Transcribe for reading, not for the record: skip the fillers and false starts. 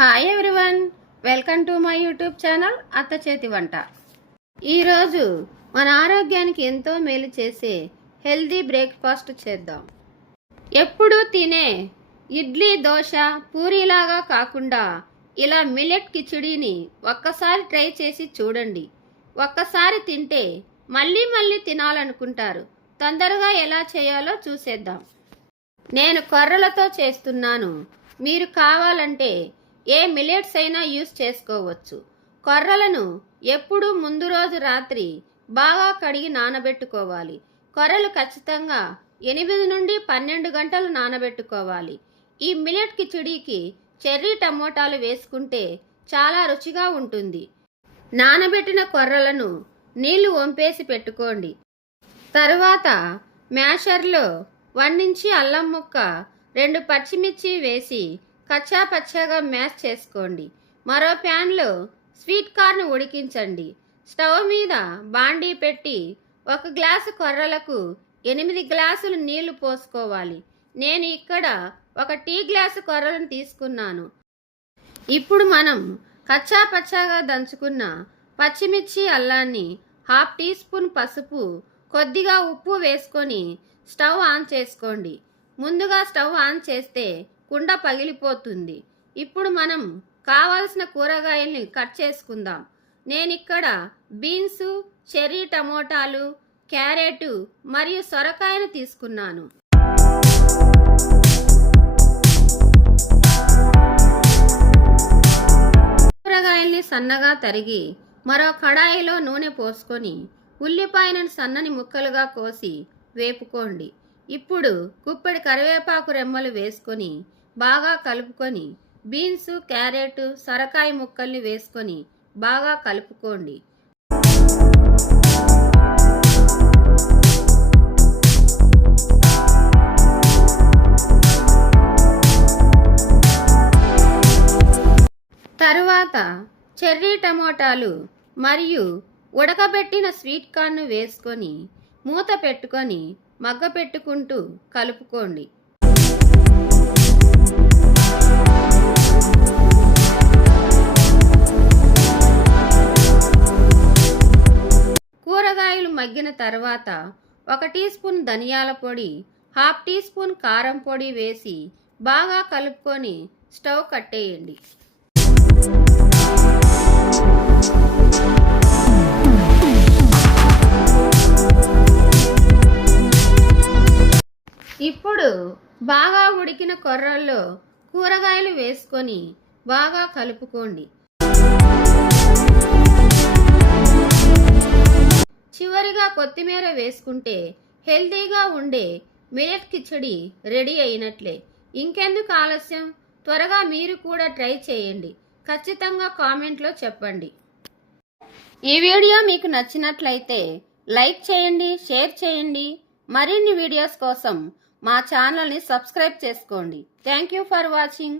Hi everyone, welcome to my YouTube channel అత్త చేతి వంట. ఈరోజు మన ఆరోగ్యానికి ఎంతో మేలు చేసే హెల్దీ బ్రేక్ఫాస్ట్ చేద్దాం. ఎప్పుడూ తినే ఇడ్లీ, దోశ, పూరీలాగా కాకుండా ఇలా మిల్లెట్ కిచిడీని ఒక్కసారి ట్రై చేసి చూడండి. ఒక్కసారి తింటే మళ్ళీ మళ్ళీ తినాలనుకుంటారు. తొందరగా ఎలా చేయాలో చూసేద్దాం. నేను కొర్రలతో చేస్తున్నాను. మీరు కావాలంటే ఏ మిల్లెట్స్ అయినా యూస్ చేసుకోవచ్చు. కొర్రలను ఎప్పుడూ ముందు రోజు రాత్రి బాగా కడిగి నానబెట్టుకోవాలి. కొర్రలు ఖచ్చితంగా 8 నుండి 12 గంటలు నానబెట్టుకోవాలి. ఈ మిల్లెట్ కిచిడీకి చెర్రీ టమోటాలు వేసుకుంటే చాలా రుచిగా ఉంటుంది. నానబెట్టిన కొర్రలను నీళ్లు వంపేసి పెట్టుకోండి. తరువాత మ్యాషర్లో 1 ఇంచి అల్లం ముక్క, 2 పచ్చిమిర్చి వేసి కచ్చా పచ్చాగా మ్యాష్ చేసుకోండి. మరో ప్యాన్లో స్వీట్ కార్న్ ఉడికించండి. స్టవ్ మీద బాండీ పెట్టి 1 గ్లాసు కొర్రలకు 8 గ్లాసులు నీళ్లు పోసుకోవాలి. నేను ఇక్కడ 1 టీ గ్లాసు కొర్రలను తీసుకున్నాను. ఇప్పుడు మనం కచ్చా పచ్చాగా దంచుకున్న పచ్చిమిర్చి, అల్లాన్ని, 1/2 టీ స్పూన్ పసుపు, కొద్దిగా ఉప్పు వేసుకొని స్టవ్ ఆన్ చేసుకోండి. ముందుగా స్టవ్ ఆన్ చేస్తే కుండ పగిలిపోతుంది. ఇప్పుడు మనం కావాల్సిన కూరగాయల్ని కట్ చేసుకుందాం. నేను ఇక్కడ బీన్స్, చెర్రీ టమోటాలు, క్యారెట్ మరియు సొరకాయను తీసుకున్నాను. కూరగాయల్ని సన్నగా తరిగి మరో కడాయిలో నూనె పోసుకొని ఉల్లిపాయలను సన్నని ముక్కలుగా కోసి వేపుకోండి. ఇప్పుడు గుప్పెడు కరివేపాకు రెమ్మలు వేసుకొని బాగా కలుపుకొని బీన్స్, క్యారెట్, సొరకాయ ముక్కల్ని వేసుకొని బాగా కలుపుకోండి. తరువాత చెర్రీ టమోటాలు మరియు ఉడకబెట్టిన స్వీట్ కార్న్ వేసుకొని మూత పెట్టుకొని మగ్గపెట్టుకుంటూ కలుపుకోండి. కూరగాయలు మగ్గిన తర్వాత 1 టీ స్పూన్ ధనియాల పొడి, 1/2 టీ స్పూన్ కారం పొడి వేసి బాగా కలుపుకొని స్టవ్ కట్టేయండి. ఇప్పుడు బాగా ఉడికిన కొర్రల్లో కూరగాయలు వేసుకొని బాగా కలుపుకోండి. చివరిగా కొత్తిమీర వేసుకుంటే హెల్తీగా ఉండే మిల్లెట్ కిచిడి రెడీ అయినట్లే. ఇంకెందుకు ఆలస్యం, త్వరగా మీరు కూడా ట్రై చేయండి. ఖచ్చితంగా కామెంట్లో చెప్పండి. ఈ వీడియో మీకు నచ్చినట్లయితే లైక్ చేయండి, షేర్ చేయండి. మరిన్ని వీడియోస్ కోసం మా ఛానల్ని సబ్స్క్రైబ్ చేసుకోండి. Thank you for watching.